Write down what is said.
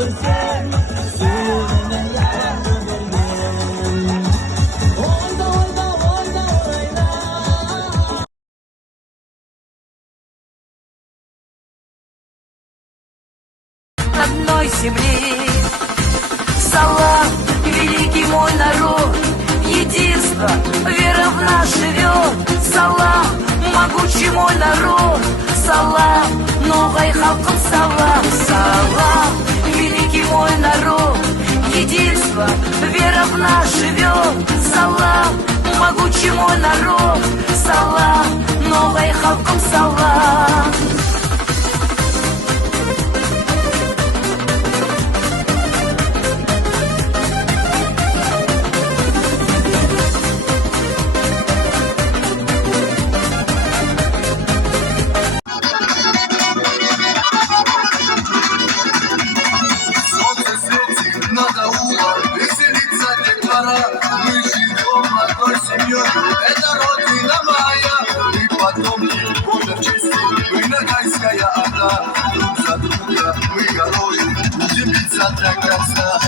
bilsang, suvini yaxshi bilgin. Oyda, oyda, oyda, oyda. Одной земли. Салам, великий мой народ, единство, вера в нас живет. Салам, могучий мой народ, салам, новой халкам салам. Салам, великий мой народ, единство, вера в нас живет. Салам, могучий мой народ, салам, новой халкам салам. Надо ула, веселиться детвора. Мы живем одной семьей, это родина моя. И потомки года в чести, мы ногайская одна. Друг за друга мы горой, будем биться до конца.